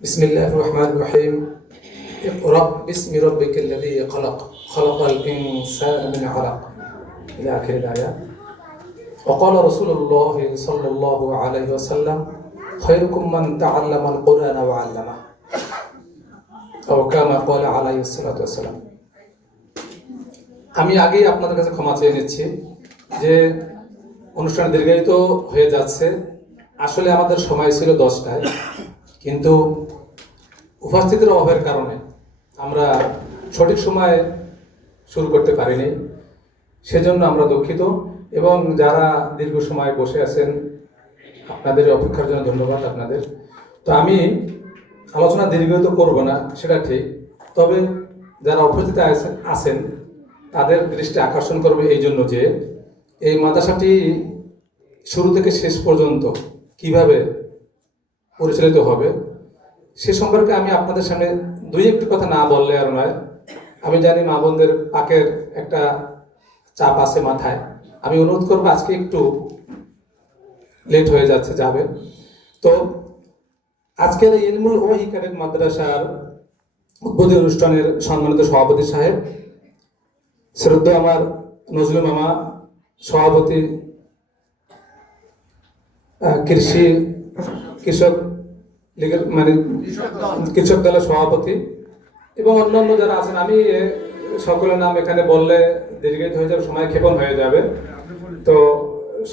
बिस्मिल्लाहिर रहमानिर रहीम। इक़रा बिस्मि रब्बिकल्लज़ी खलक़ खलक़ल इंसाना मिन अलक़ इला आखिर आया। वक़ाल रसूलुल्लाह सल्लल्लाहु अलैहि वसल्लम खैरुकुम मान तअल्लमल कुरआन व अल्लमह আও কামা ক্বালা আলাইহিস সালাতু ওয়াস সালাম। আমি আগেই আপনাদের কাছে ক্ষমা চেয়ে নিচ্ছি যে অনুষ্ঠান দীর্ঘায়িত হয়ে যাচ্ছে। আসলে আমাদের সময় ছিল 10টায়, কিন্তু উপস্থিতির অভাবের কারণে আমরা সঠিক সময়ে শুরু করতে পারিনি। সেজন্য আমরা দুঃখিত, এবং যারা দীর্ঘ সময় বসে আছেন আপনাদের অপেক্ষার জন্য ধন্যবাদ আপনাদের। তো আমি আলোচনা দীর্ঘায়িত করব না, সেটা ঠিক, তবে যারা উপস্থিত আছেন তাদের দৃষ্টি আকর্ষণ করবে এই জন্য যে এই মাদ্রাসাটি শুরু থেকে শেষ পর্যন্ত কিভাবে পরিচালিত হবে সে সম্পর্কে আমি আপনাদের সামনে দুই একটি কথা না বললে আর নয়। আমি জানি মা বোনদের পাকের একটা চাপ আছে মাথায়। আমি অনুরোধ করবো, আজকে একটু লেট হয়ে যাবে। তো আজকের এই ইলমুল ওয়াহি ক্যাডেট মাদ্রাসার উদ্বোধনী অনুষ্ঠানের সম্মানিত সভাপতি সাহেব, শ্রদ্ধেয় আমার নজরুল মামা সভাপতি, কৃষক লীগের কৃষক দলের সভাপতি, এবং অন্যান্য যারা আছেন, আমি সকলের নাম এখানে বললে দীর্ঘায়িত হয়ে যাবে, সময় ক্ষেপণ হয়ে যাবে। তো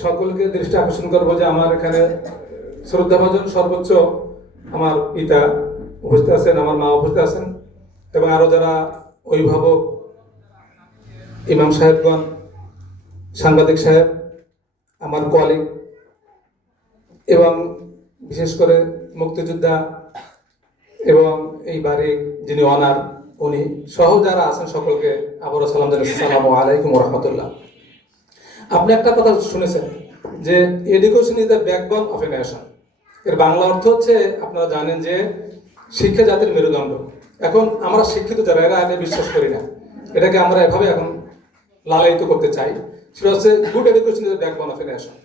সকলকে দৃষ্টি আকর্ষণ করবো যে আমার এখানে শ্রদ্ধাভাজন সর্বোচ্চ আমার পিতা উপস্থিত আছেন, আমার মা উপস্থিত আছেন, এবং আরো যারা অভিভাবক, ইমাম সাহেবগণ, সাংবাদিক সাহেব, আমার কলিগ, এবং বিশেষ করে মুক্তিযোদ্ধা এবং এই বাড়ির যিনি অনার উনি সহ যারা আছেন সকলকে আবারও সালাম জানাচ্ছি। আসসালামু আলাইকুম ওয়া রাহমাতুল্লাহ। আপনি একটা কথা শুনেছেন যে education is the backbone of a nation. এর বাংলা অর্থ হচ্ছে, আপনারা জানেন যে শিক্ষা জাতির মেরুদণ্ড। এখন আমরা শিক্ষিত যারা, এরা আগে বিশ্বাস করি না, এটাকে আমরা এভাবে এখন লালায়িত করতে চাই। সেটা হচ্ছে good education is the backbone of a nation.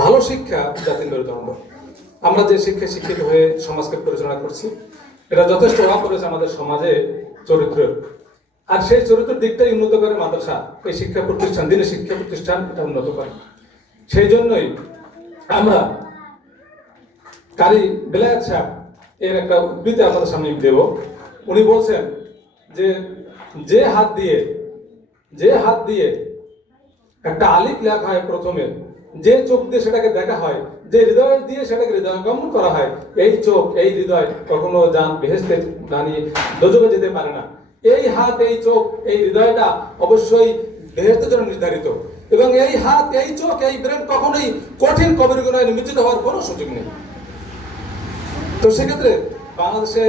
ভালো শিক্ষা জাতির মেরুদণ্ড। আমরা যে শিক্ষায় শিক্ষিত হয়ে সমাজকে পরিচালনা করছি, এটা যথেষ্ট প্রভাব করেছে আমাদের সমাজে চরিত্রের, আর সেই চরিত্রের দিকটাই উন্নত করে মাদ্রাসা, এই শিক্ষা প্রতিষ্ঠান, দিনের শিক্ষা প্রতিষ্ঠান এটা উন্নত করে। সেই জন্যই আমরা কারি বেলায়েত সাহেব এর একটা উদ্ধৃতি আপনাদের সামনে দেব। উনি বলছেন যে যে হাত দিয়ে একটা আলিফ লেখা হয় প্রথমে, যে চোখ দিয়ে সেটাকে দেখা হয়, যে হৃদয় দিয়ে সেটাকে হৃদয়ঙ্গম করা হয়, এই চোখ, এই হৃদয় কখনো বেহেশতে দাঁড়িয়ে দোজখে যেতে পারে না। এই হাত, এই চোখ, এই হৃদয়টা অবশ্যই বেহেশতের জন্য নির্ধারিত, এবং এই হাত, এই চোখ, এই ব্রেন কখনোই কঠিন কবির গুনাহে নিমজ্জিত হওয়ার কোনো সুযোগ নেই। তো সেক্ষেত্রে বাংলাদেশে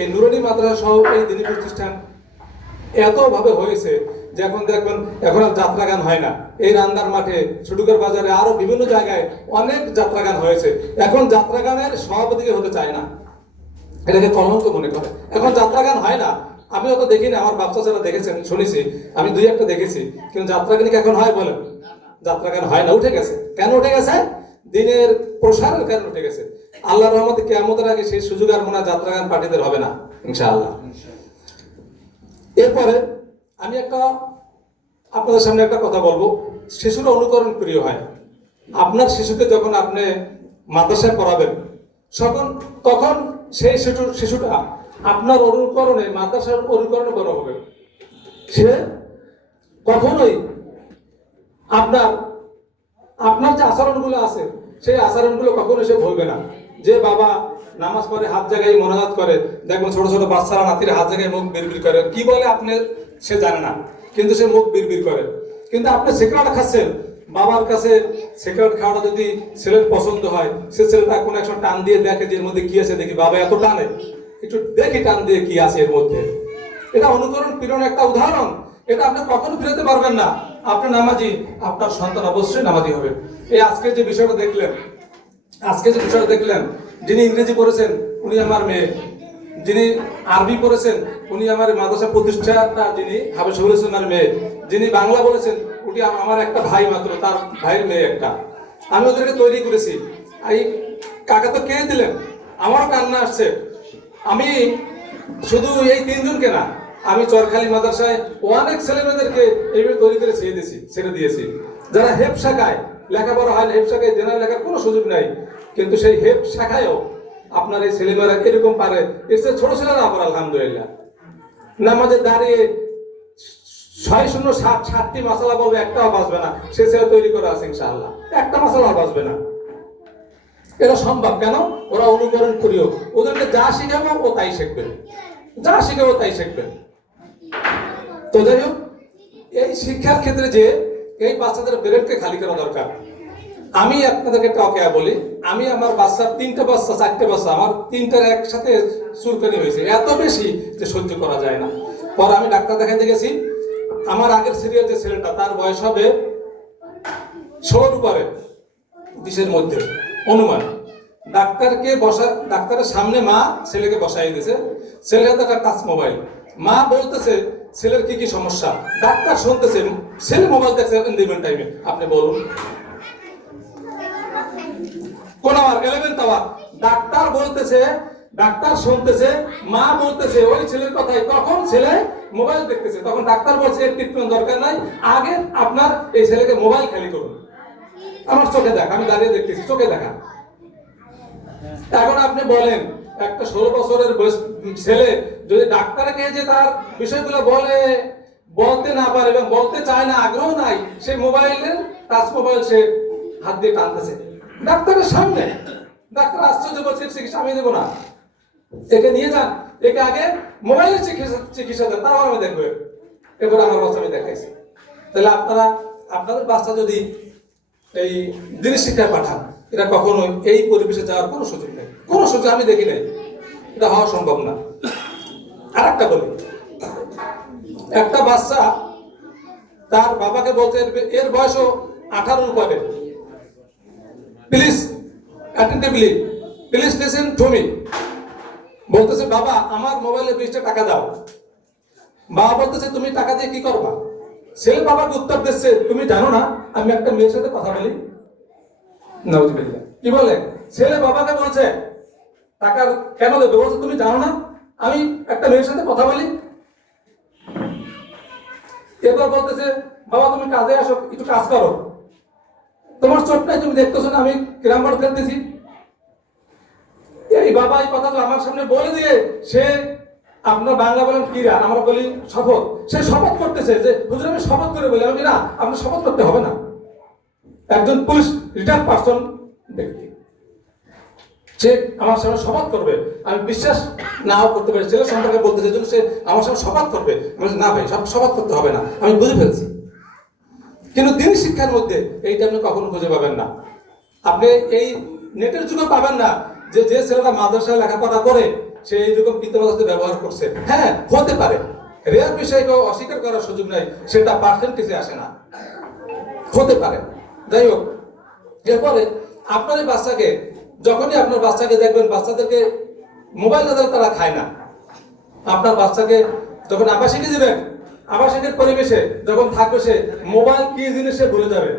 এই নুরানি মাদ্রাসা সহ এই দিনী প্রতিষ্ঠান এতভাবে হয়েছে যে এখন দেখবেন, এখন আর যাত্রা গান হয় না। এই রান্দার মাঠে, ছুটুকের বাজারে, আরো বিভিন্ন জায়গায় অনেক যাত্রা গান হয়েছে। এখন যাত্রা গানের সভাপতিকে হতে চায় না, এটাকে কলঙ্ক মনে করে। এখন যাত্রা গান হয় না, আমি অত দেখি না, আমার বাচ্চা যারা দেখেছেন শুনেছি, আমি দুই একটা দেখেছি, কিন্তু যাত্রা গান কি এখন হয় বলেন? যাত্রা গান হয় না, উঠে গেছে। কেন উঠে গেছে? দিনের প্রসারের কারণে উঠে গেছে। আল্লাহর রহমতে কিয়ামতের আগে সেই সুযোগ আর মনে যাত্রা গান পার্টিদের হবে না, ইনশাআল্লাহ। এরপরে আমি আপনাদের সামনে একটা কথা বলবো। শিশুরা অনুকরণ প্রিয় হয়। আপনার শিশুকে যখন আপনি মাদ্রাসায় পড়াবেন, তখন সেই শিশুটা আপনার অনুকরণে, মাদ্রাসার অনুকরণে বড় হবে। সে কখনোই আপনার যে আচরণগুলো আছে, সেই আচরণগুলো কখনোই সে ভুলবে না। যে বাবা নামাজ পড়ে হাত জায়গায় মোনাজাত করে, দেখবেন ছোট ছোট বাচ্চারা নাতির হাত জায়গায় মুখ বিড়বিড় করে, কি বলে আপনি সে জানে না, কিন্তু সে মুখ বিড়বিড় করে। কিন্তু আপনি সিগারেট খাচ্ছেন, বাবার কাছে সিগারেট খাওয়াটা যদি ছেলের পছন্দ হয়, সে ছেলেটা কোনো একসময় টান দিয়ে দেখে যে এর মধ্যে কি আছে, দেখি বাবা এত টানে, একটু দেখি টান দিয়ে কি আছে এর মধ্যে। এটা অনুকরণ পীড়ন একটা উদাহরণ। এটা আপনি কখনো ফিরাতে পারবেন না। আপনি নামাজি, আপনার সন্তান অবশ্যই নামাজি হবে। এই আজকে যে বিষয়টা দেখলেন, যিনি ইংরেজি পড়েছেন উনি আমার মেয়ে, যিনি আরবি পড়েছেন উনি আমার মাদ্রাসা প্রতিষ্ঠাতা, যিনি হাফেজুল ইসলামের মেয়ে, যিনি বাংলা বলেছেন উনি আমার একটা ভাই মাত্র, তার ভাইয়ের মেয়ে একটা। আমি ওদেরকে তৈরি করেছি। কাকা তো কে দিলেন, আমারও কান্না আসছে। আমি শুধু এই তিনজনকে না, আমি চরখালি মাদ্রাসায় অনেক ছেলেমেয়েদেরকে এইভাবে তৈরি করে ছেড়ে দিয়েছি, যারা হেফ শাখায় লেখাপড়া হয় না, হেফ শাখায় জেনারেল লেখার কোনো সুযোগ নাই, কিন্তু সেই হেফ শাখায়ও আপনার এই ছেলেমেয়েরা এরকম পারে। এর চেয়ে ছোট ছেলেরা আবার আলহামদুলিল্লাহ নামাজে দাঁড়িয়ে 6-0-60টি মশলা বলবে, একটাও বাঁচবে না। সে ছেলে তৈরি করে আছে ইনশাআল্লাহ, একটা মশলা বাঁচবে না। এটা সম্ভব কেন? ওরা অনুকরণ করিও, ওদেরকে যা শিখাবো ও তাই শিখবে, যা শিখাবো তাই শিখবে। তো যাই হোক, এই শিক্ষার ক্ষেত্রে যে এই বাচ্চাদের ব্রেনকে খালি করা দরকার। আমি আপনাদেরকে একটা অকেয়া বলি, আমি আমার বাচ্চার 3টে বাচ্চা 4টে বাচ্চা, আমার 3টার একসাথে চুলকানি হয়েছে, এত বেশি যে সহ্য করা যায় না। পরে আমি ডাক্তার দেখাতে গেছি। আমার আগের সিরিয়াল যে ছেলেটা, তার বয়স হবে 16 উপরে, 20-এর মধ্যে অনুমান। ডাক্তারের সামনে মা ছেলেকে বসাই দিয়েছে, ছেলের হাতে একটা টাচ মোবাইল। মা বলতেছে ছেলের কি কি সমস্যা, ডাক্তার শুনতেছে, ছেলে মোবাইল দেখছে ইন্ডিপেন্ডেন্ট টাইমে। আপনি বলুন কোন আওয়ার 11th আওয়ার, ডাক্তার বলতেছে, ডাক্তার শুনতেছে, মা বলতেছে ওই ছেলের কথাই। তখন ছেলে মোবাইল দেখতেছে, তখন ডাক্তার বলছে ট্রিটমেন্ট দরকার নাই, আগে আপনার এই ছেলেকে মোবাইল খালি করুন। আমার চোখে দেখা, আমি দাঁড়িয়ে দেখতেছি, চোখে দেখা। এখন আপনি বলেন, একটা 16 বছরের ছেলে যদি ডাক্তারকে যে তার বিষয়গুলো বলতে না পারে এবং বলতে চায় না, আগ্রহ নাই, সে মোবাইলের টাচ মোবাইল সে হাত দিয়ে টানতেছে ডাক্তারের সামনে। ডাক্তার আশ্চর্য বলছে চিকিৎসা আমি দেবো না, একে নিয়ে যান, একে আগে মোবাইলের চিকিৎসা দেন, তারপর আমি দেখবো। এরপর আমার বাচ্চা আমি দেখাইছি। তাহলে আপনাদের বাচ্চা যদি এই দিনের শিক্ষায় পাঠান, এটা কখনোই এই পরিবেশে যাওয়ার কোনো সুযোগ নেই, কোনো সুযোগ আমি দেখি নাই, এটা হওয়া সম্ভব না। আর একটা বলি, একটা বাচ্চা তার বাবাকে বলছে, এর বয়সও 18 উপরে, please attentively please listen to me, বলতেছে বাবা আমার মোবাইলে 20টা টাকা দাও। বাবা বলতেছে তুমি টাকা দিয়ে কি করবা? ছেলে বাবাকে উত্তর দিচ্ছে, তুমি জানো না আমি একটা মেয়ের সাথে কথা বলি? নাউজুবিল্লাহ। কি বলে? ছেলে বাবাকে বলছে টাকা কেন দেবে, বলছে তুমি জানো না আমি একটা মেয়ের সাথে কথা বলি? এরপর বলতেছে বাবা তুমি কাজে আসো, একটু কাজ করো, তোমার চোখ নাই, তুমি দেখতেছো না আমি কিরাম বার খেলতেছি। এই বাবা এই কথাগুলো আমার সামনে বলে দিয়ে সে, আপনার বাংলা বলেন কিরা, আমরা বলি শপথ, সে শপথ করতেছে যে হুজুর আমি শপথ করে বলি। আমি না, আপনি শপথ করতে হবে না, একজন পুলিশ রিটায়ার্ড পার্সন ব্যক্তি সে আমার সামনে শপথ করবে, আমি বিশ্বাস নাও করতে পারি, ছেলের সম্পর্কে বলতেছে জন্য সে আমার সামনে শপথ করবে। না ভাই, শপথ করতে হবে না, আমি বুঝে ফেলছি। কিন্তু দিন শিক্ষার মধ্যে এইটা আপনি কখনো খুঁজে পাবেন না, আপনি এই নেটের যুগে পাবেন না যে ছেলেটা মাদ্রাসায় লেখাপড়া করে সে এইরকম পিতামাতার ব্যবহার করছে। হ্যাঁ হতে পারে, রেয়ার বিষয়কে অস্বীকার করার সুযোগ নাই, সেটা পার্সেন্টেজে আসে না, হতে পারে। যাই হোক, এরপরে আপনার বাচ্চাকে, যখনই আপনার বাচ্চাকে দেখবেন বাচ্চাদেরকে মোবাইল না দিলে তারা খায় না, আপনার বাচ্চাকে যখন আবাসিকে দিবেন, আবাসিকের পরিবেশে যখন থাকবে সে মোবাইল কি জিনিস সে ভুলে যাবে।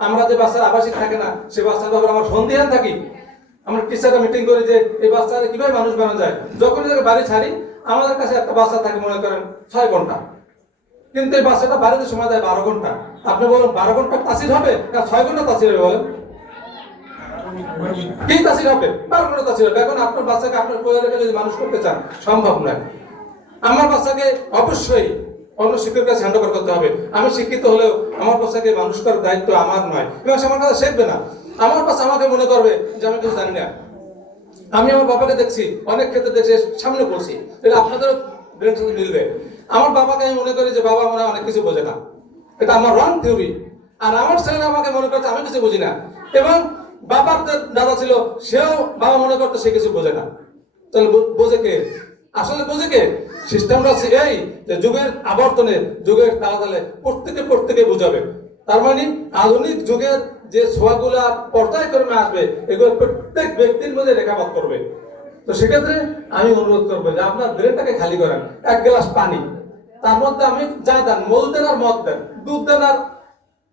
আমরা যে বাচ্চার আবাসিক থাকে না, সে বাচ্চা যখন আমরা সন্দেহান থাকি, আমরা টিচাররা মিটিং করি যে এই বাচ্চারা কিভাবে মানুষ বানানো যায়। যখনই তাকে বাড়ি ছাড়ি, আমাদের কাছে একটা বাচ্চা থাকে মনে করেন 6 ঘন্টা, কিন্তু এই বাচ্চাটা বাড়িতে সময় দেয় 12 ঘন্টা। আপনি বলুন 12 ঘন্টা তাসির হবে না 6 ঘন্টা তাসির হবে? বলেন কি তাসির হবে? 12 ঘন্টা তাসির হবে। এখন আপনার বাচ্চাকে আপনার পরিবারকে যদি মানুষ করতে চান, সম্ভব নয়। আমার বাচ্চাকে অবশ্যই অন্য শিক্ষকের কাছে হ্যান্ড ওভার করতে হবে। আমি শিক্ষিত হলেও আমার বাচ্চাকে মানুষ করার দায়িত্ব আমার নয়, এবং সে আমার কাছে শিখবে না। আমার বাচ্চা আমাকে মনে করবে যে আমি কিছু জানি না। আমি আমার বাবাকে দেখছি, অনেক ক্ষেত্রে দেখছি, সামনে বলছি, এটা আপনাদের ব্রেনের সাথে মিলবে। আমার বাবাকে আমি মনে করি যে বাবা মনে হয় অনেক কিছু বোঝে না, এটা আমার রং থিওরি। আর আমার ছেলে আমাকে মনে করছে আমি কিছু বুঝি না, এবং বাবার দাদা ছিল, সেও বাবা মনে করতো সে কিছু বোঝে না। তাহলে বোঝে কে? আসলে বোঝে কে? সিস্টেমটা এই যে যুগের আবর্তনে, যুগের তালে তালে প্রত্যেকে বোঝাবে। তার মানে আধুনিক যুগের যে ছোঁয়াগুলা পর্যায়ক্রমে আসবে, এগুলো প্রত্যেক ব্যক্তির মধ্যে রেখাপাত করবে। তো সেক্ষেত্রে আমি অনুরোধ করবো যে আপনার ব্রেনটাকে খালি করেন, 1 গ্লাস পানি, তার মধ্যে আমি যা দেন, মধু দেন আর মদ দেন, দুধ দেন আর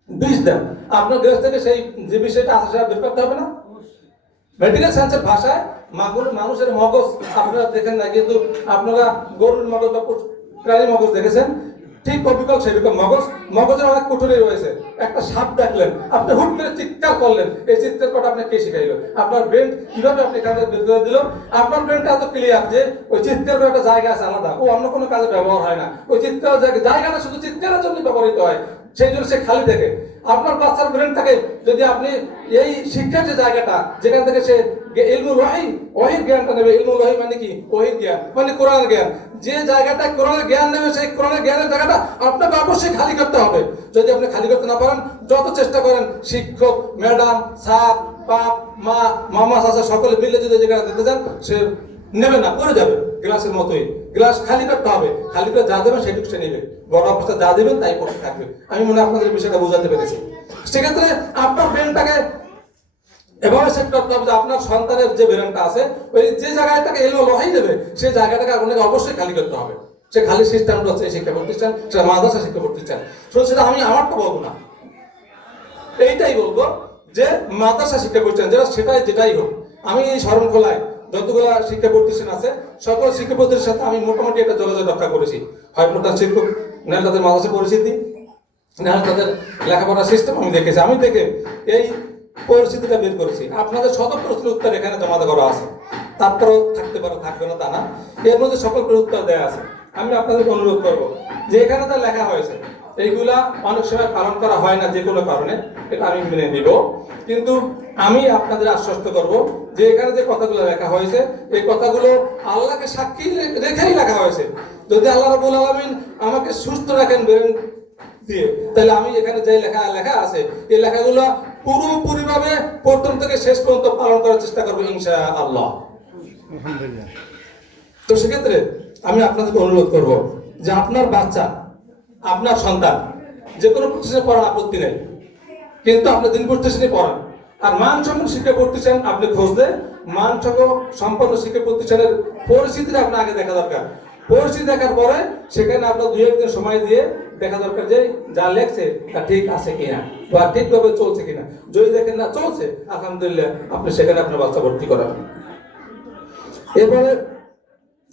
বিষ দেন, আপনার দেশ থেকে সেই যে বিষয়টা আছে সেটা বের করতে হবে না? মেডিকেল সায়েন্সের ভাষায় মানুষের মগজ আপনারা দেখেন না, কিন্তু আপনারা গরুর মগজ বা প্রাণী মগজ দেখেছেন, ঠিক অবিকল সেরকম মগজের অনেক কুঠুরি রয়েছে। একটা সাপ দেখলেন, আপনি হুট করে চিৎকার করলেন, এই চিৎকার করা আপনাকে কে শিখাইলো? আপনার ব্রেন কিভাবে আপনি কাজে বের করে দিল? আপনার ব্রেনটা এত ক্লিয়ার যে ওই চিৎকার করে একটা জায়গা আছে আলাদা, ও অন্য কোনো কাজে ব্যবহার হয় না, ওই চিৎকার জায়গাটা শুধু চিৎকারের জন্য ব্যবহৃত হয়, সেই জন্য সে খালি থাকে। আপনার বাচ্চার ব্রেনটাকে যদি আপনি এই শিক্ষার যে জায়গাটা, যেখান থেকে সে ইলমুল ওয়াহির জ্ঞানটা নেবে, ইলমুল ওয়াহি মানে কি? ওহির জ্ঞান মানে কোরআনের জ্ঞান, যে জায়গাটা কোরআনের জ্ঞান নেবে, সেই কোরআনের জ্ঞানের জায়গাটা আপনাকে অবশ্যই খালি করতে হবে। যদি আপনি খালি করতে না পারেন, যত চেষ্টা করেন শিক্ষক, ম্যাডাম, স্যার, বাপ, মা, মামা, চাচা সকলে মিলে যদি যেখানে দিতে চান, সে নেবে না, পড়ে যাবে গ্লাসের মতোই। গ্লাস খালি করতে হবে, খালি করে যা দেবেন সেটুকু সে নেবে, বড় অবস্থা যা দেবেন তাই পড়তে থাকবে। আমি মনে হয় আপনাদের বিষয়টা বোঝাতে পেরেছি। সেক্ষেত্রে আপনার ব্রেনটাকে এভাবে সেট করতে হবে যে আপনার সন্তানের যে ব্রেনটা আছে, ওই যে জায়গাটাকে এলো লহাই দেবে, সেই জায়গাটাকে আপনাকে অবশ্যই খালি করতে হবে। সে খালি সিস্টেমটা হচ্ছে শিক্ষা প্রতিষ্ঠান, সেটা মাদ্রাসা শিক্ষা প্রতিষ্ঠান। সেটা আমি আমারটা বলবো না, এইটাই বলবো যে মাদ্রাসা শিক্ষা প্রতিষ্ঠান যেটাই হোক। আমি এই শরণখোলায় যতগুলো শিক্ষা প্রতিষ্ঠান আছে, সকল শিক্ষা প্রতিষ্ঠানের সাথে আমি মোটামুটি একটা যোগাযোগ রক্ষা করেছি। হয় প্রধান শিক্ষক, না তাদের মাদ্রাসা পরিস্থিতি, না তাদের লেখাপড়ার সিস্টেম আমি দেখেছি। আমি দেখে এই পরিস্থিতিটা বের করেছি। আপনাদের শত প্রশ্নের উত্তর এখানে জমা করা আছে, তারপরেও থাকতে পারে, থাকবে না তা না, এর মধ্যে সকল উত্তর দেওয়া আছে। আমি আপনাদের অনুরোধ করবো যে এখানে যা লেখা হয়েছে এইগুলা অনেক সময় পালন করা হয় না যে কোনো কারণে, এটা আমি মেনে নিব, কিন্তু আমি আপনাদের আশ্বস্ত করব যে এখানে যে কথাগুলো লেখা হয়েছে, এই কথাগুলো আল্লাহকে সাক্ষী রেখেই লেখা হয়েছে। যদি আল্লাহ রাব্বুল আলামিন আমাকে সুস্থ রাখেন ব্রেন দিয়ে, তাহলে আমি এখানে যে লেখা আছে, এই লেখাগুলো পুরোপুরিভাবে প্রথম থেকে শেষ পর্যন্ত পালন করার চেষ্টা করবো ইনশাআল্লাহ। তো সেক্ষেত্রে আমি আপনাদেরকে অনুরোধ করব যে আপনার বাচ্চা, আপনার সন্তান যে কোনো প্রতিষ্ঠানে পড়ার আপত্তি নেই, কিন্তু আপনি দিন প্রতিষ্ঠানে পড়ান। আর মানসম্পন্ন শিক্ষা প্রতিষ্ঠান আপনি খুঁজলে সম্পন্ন শিক্ষা প্রতিষ্ঠানের পরিস্থিতিটা আপনার আগে দেখা দরকার। পরিস্থিতি দেখার পরে সেখানে আপনার 2-1 দিন সময় দিয়ে দেখা দরকার যে যা লেখছে তা ঠিক আছে কিনা বা ঠিকভাবে চলছে কিনা। যদি দেখেন না চলছে, আলহামদুলিল্লাহ আপনি সেখানে আপনার বাচ্চা ভর্তি করাবেন। এরপরে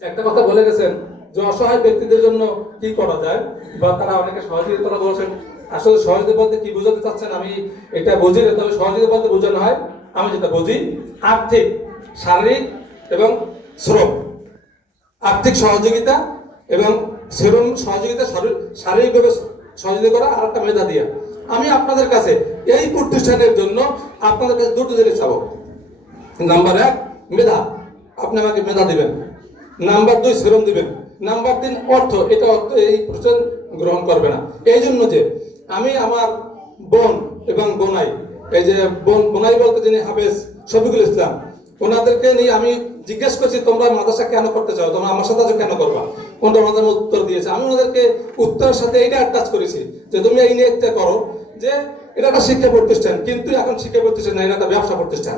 একটা কথা বলে গেছেন যে অসহায় ব্যক্তিদের জন্য কি করা যায়, বা তারা অনেকে সহযোগিতা বলছেন। আসলে সহযোগিতা বলতে কি বোঝাতে চাচ্ছেন আমি এটা বুঝি না, তবে সহযোগিতা বলতে বোঝানো হয়, আমি যেটা বুঝি, আর্থিক, শারীরিক এবং শ্রম। আর্থিক সহযোগিতা এবং শ্রম সহযোগিতা, শারীরিকভাবে সহযোগিতা করা, আর একটা মেধা দিয়া। আমি আপনাদের কাছে এই প্রতিষ্ঠানের জন্য আপনাদের কাছে দুটো জিনিস চাবো। নাম্বার 1 মেধা, আপনি আমাকে মেধা দিবেন। নাম্বার 2 শ্রম দিবেন। নাম্বার 3 অর্থ, এটা অর্থ এই প্রতিষ্ঠান গ্রহণ করবে না। এই জন্য যে আমি আমার বোন এবং বোনাই, এই যে বোনাই বলতে যিনি হাফেজ শফিকুল ইসলাম, ওনাদেরকে নিয়ে আমি জিজ্ঞেস করছি তোমরা মাদ্রাসা কেন করতে চাও, তোমরা আমার সাথে কেন করবা? ওনারা ওনাদের উত্তর দিয়েছে। আমি ওনাদেরকে উত্তরের সাথে এইটা অ্যাটাচ করেছি যে তুমি এই নিয়ে একটা করো যে এটা একটা শিক্ষা প্রতিষ্ঠান, কিন্তু এখন শিক্ষা প্রতিষ্ঠান নাই, এটা একটা ব্যবসা প্রতিষ্ঠান।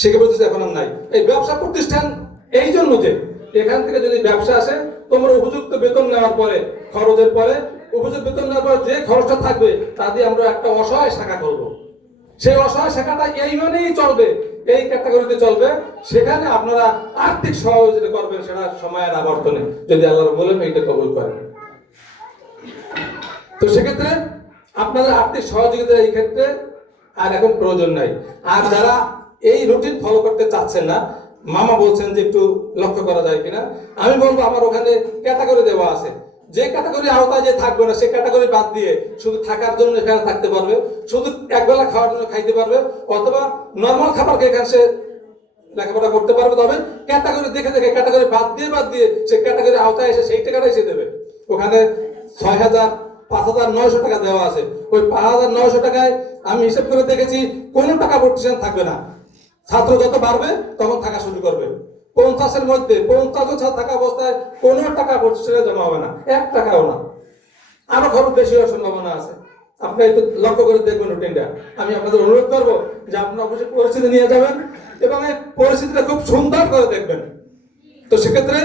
শিক্ষা প্রতিষ্ঠান এখন আর নাই। এই ব্যবসা প্রতিষ্ঠান এই জন্য যে এখান থেকে যদি ব্যবসা আসে, তোমরা উপযুক্ত বেতন নেওয়ার পরে, খরচের পরে উপযুক্ত বেতন নেওয়ার পরে যে খরচটা থাকবে তা দিয়ে আমরা একটা অসহায় শাখা করব। সেই অসহায় শাখাটা এই মানেই চলবে, এই ক্যাটাগরিতে চলবে। সেখানে আপনারা আর্থিক সহযোগিতা করবেন, সেটা সময়ের আবর্তনে, যদি আল্লাহ বলেন এইটা কবুল করেন। তো সেক্ষেত্রে আপনাদের আর্থিক সহযোগিতা এই ক্ষেত্রে আর এখন প্রয়োজন নাই। আর যারা এই রুটিন ফলো করতে চাচ্ছেন না, মামা বলছেন যে একটু লক্ষ্য করা যায় কিনা, আমি বলবো আমার ওখানে ক্যাটাগরি দেওয়া আছে। যে ক্যাটাগরি আওতায় যে থাকবে না, সে ক্যাটাগরি বাদ দিয়ে শুধু থাকার জন্য এখানে থাকতে পারবে, শুধু একবেলা খাওয়ার জন্য খাইতে পারবে, অথবা নর্মাল খাবার খেয়ে এখানে সে লেখাপড়া করতে পারবে। তবে ক্যাটাগরি দেখে দেখে ক্যাটাগরি বাদ দিয়ে সে ক্যাটাগরি আওতায় এসে সেই টাকাটাই সে দেবে। ওখানে 6,000 5,900 টাকা দেওয়া আছে। ওই 5,900 টাকায় আমি হিসাব করে দেখেছি কোনো টাকা প্রতিষ্ঠান থাকবে না। ছাত্র যত বাড়বে তখন থাকা শুরু করবে। 50-এর মধ্যে 50 জন থাকা অবস্থায় কোনো টাকা প্রতিষ্ঠানে জমা হবে না, 1 টাকাও না। আরো খরচ বেশি হওয়ার সম্ভাবনা আছে। আপনি একটু লক্ষ্য করে দেখবেন রুটিনটা। আমি আপনাদের অনুরোধ করবো যে আপনারা অবশ্যই পরিস্থিতি নিয়ে যাবেন এবং এই পরিস্থিতিটা খুব সুন্দর করে দেখবেন। তো সেক্ষেত্রে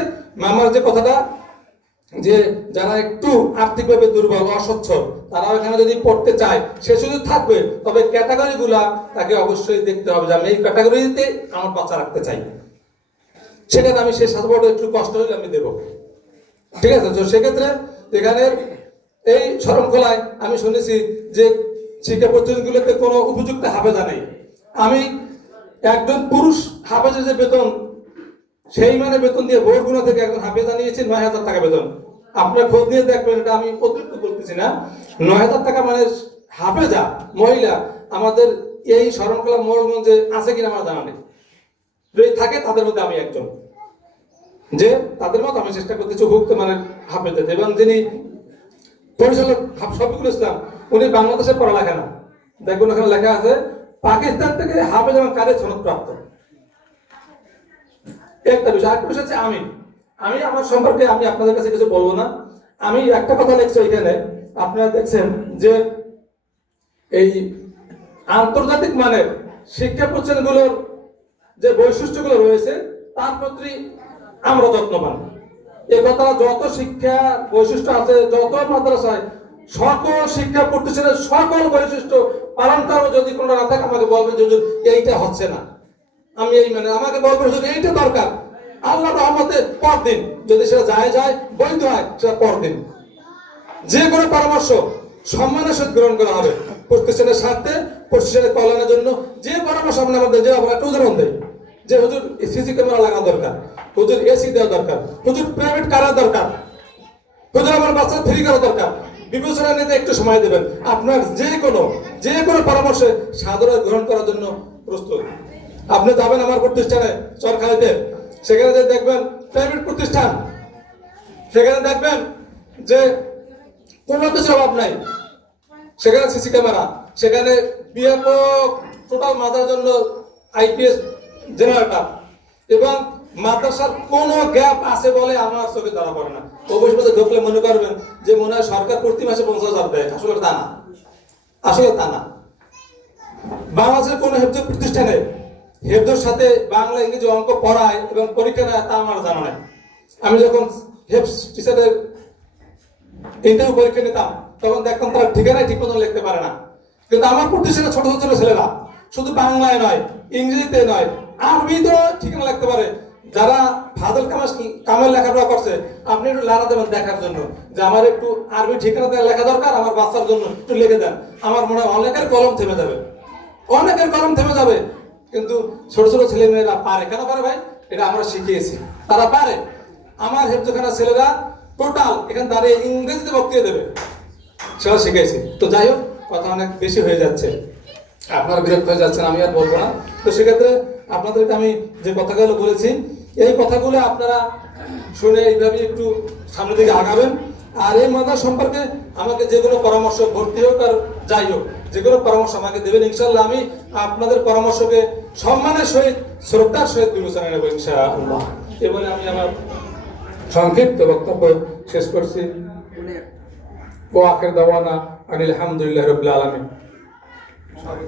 মামার যে কথাটা যে যারা একটু আর্থিকভাবে দুর্বল অসচ্ছল তারা এখানে যদি পড়তে চায় সে সুযোগ থাকবে, তবে ক্যাটাগরি গুলা তাকে অবশ্যই দেখতে হবে যে আমি এই ক্যাটাগরিতে আমার বাচ্চা রাখতে চাই। সেখানে আমি সেই সাপোর্ট একটু কষ্ট হলে আমি দেবো, ঠিক আছে। তো সেক্ষেত্রে এখানে এই শরণখোলায় আমি শুনেছি যে শিক্ষা প্রতিষ্ঠানগুলোতে কোনো উপযুক্ত হাফেজা নেই। আমি একজন পুরুষ হাফেজের যে বেতন সেই মানে বেতন দিয়ে বোরগুনা থেকে একজন হাফেজা নিয়েছি 9,000 টাকা বেতন। আপনার খোঁজ নিয়ে দেখবেন, এটা আমি অতিরিক্ত বলতেছি না। 9,000 টাকা মানে হাফেজা মহিলা আমাদের এই শরণখোলা মোড়গঞ্জে আছে কিনা আমার জানা নেই। যদি থাকে তাদের মধ্যে আমি একজন, যে তাদের মতো আমি চেষ্টা করতেছি উপযুক্ত মানে হাফেজা। এবং যিনি পরিচালক শফিকুল ইসলাম, উনি বাংলাদেশে পড়ালেখা না, দেখবেন ওখানে লেখা আছে পাকিস্তান থেকে হাফেজ এবং কাদের সনদ প্রাপ্ত। একটা বিষয়। আরেকটা বিষয় হচ্ছে আমি আমার সম্পর্কে আমি আপনাদের কাছে কিছু বলবো না। আমি একটা কথা লিখছি এখানে, আপনারা দেখছেন যে এই আন্তর্জাতিক মানের শিক্ষা প্রতিষ্ঠানগুলোর যে বৈশিষ্ট্যগুলো রয়েছে তার প্রতি আমরা যত্নবান। এ কথা যত শিক্ষা বৈশিষ্ট্য আছে, যত মাদ্রাসায় সকল শিক্ষা প্রতিষ্ঠানের সকল বৈশিষ্ট্য পালন করার যদি কোনো না থাকে আমাকে বলবেন যে এইটা হচ্ছে না, আমি এই মানে আমাকে বলবেন যদি এইটা দরকার, আল্লাহর রহমতে পরদিন যদি সেটা যায় বৈধ হয় সেটা পরদিন যে কোনো পরামর্শ সম্মানের সাথে গ্রহণ করা হবে। প্রতিষ্ঠানের স্বার্থে, প্রতিষ্ঠানের কল্যাণের জন্য যে পরামর্শ আমরা আমাদের যে আমরা একটা উদাহরণ দেই যে হুজুর সিসি ক্যামেরা লাগানো দরকার, হুজুর এসি দেওয়া দরকার, হুজুর প্রাইভেট কারা দরকার, হুজুর আমার বাচ্চা ফ্রি করা দরকার, বিবেচনা নিতে একটু সময় দেবেন। আপনার যে কোনো পরামর্শে সাদরে গ্রহণ করার জন্য প্রস্তুত। আপনি যাবেন আমার প্রতিষ্ঠানে সরকারিতে, সেখানে দেখবেন প্রাইভেট প্রতিষ্ঠান, সেখানে দেখবেন যে কোনো কিছু অভাব নাই, সেখানে সিসি ক্যামেরা, সেখানে ব্যাপক টোটাল মাথার জন্য আইপিএস জেনারেটর, এবং মাদ্রাসার কোনো গ্যাপ আছে বলে আমার চোখে ধরা পড়ে না। অবশ্যই ঢুকলে মনে করবেন যে মনে হয় সরকার প্রতি মাসে 50,000 দেয়, আসলে তা না। বাংলাদেশের কোন হেফজ প্রতিষ্ঠানে হেফজের সাথে বাংলা ইংরেজি অঙ্ক পড়ায় এবং পরীক্ষা নেয় তা আমার জানা নাই। আমি যখন হেফজ টিচারের ইন্টারভিউ পরীক্ষা নিতাম তখন দেখতাম তারা ঠিকানায় ঠিক মতো লিখতে পারে না, কিন্তু আমার প্রতিষ্ঠানে ছোট ছোট ছেলেরা শুধু বাংলায় নয়, ইংরেজিতে নয়, আরবিতেও ঠিকানা লিখতে পারে। যারা ফাদল কামেল লেখাপড়া করছে আপনি একটু লাড়া দেবেন দেখার জন্য যে আমার একটু আরবি ঠিকানা লেখা দরকার, আমার বাচ্চার জন্য একটু লিখে দেন। আমার মনে হয় অনেকের কলম থেমে যাবে। কিন্তু ছোট ছোট ছেলে মেয়েরা পারে। কেন পারে ভাই? এটা আমরা শিখিয়েছি, তারা পারে। আমার হেফজখানা ছেলেরা টোটাল এখানে দাঁড়িয়ে ইংরেজিতে বক্তৃতা দেবে, সেটা শিখেছি। তো যাই হোক, কথা অনেক বেশি হয়ে যাচ্ছে, আপনারা বিরক্ত হয়ে যাচ্ছেন, আমি আর বলবো না। তো সেক্ষেত্রে আপনাদেরকে আমি যে কথাগুলো বলেছি এই কথাগুলো আপনারা শুনে এইভাবে একটু সামনের দিকে আগাবেন। আর এই মাদ্রাসা সম্পর্কে আমাকে যে কোনো পরামর্শ, ভর্তি হোক আর যাই হোক, যে কোনো পরামর্শ আমাকে দেবেন। ইনশাআল্লাহ আমি আপনাদের পরামর্শকে সম্মানের সহিত, শ্রদ্ধার সহিত বিবেচনা নেব ইনশাআল্লাহ। এবারে আমি আমার সংক্ষিপ্ত বক্তব্য শেষ করছি। ও আখির দাওয়ানা আনিল হামদুলিল্লাহি রাব্বিল আলামিন।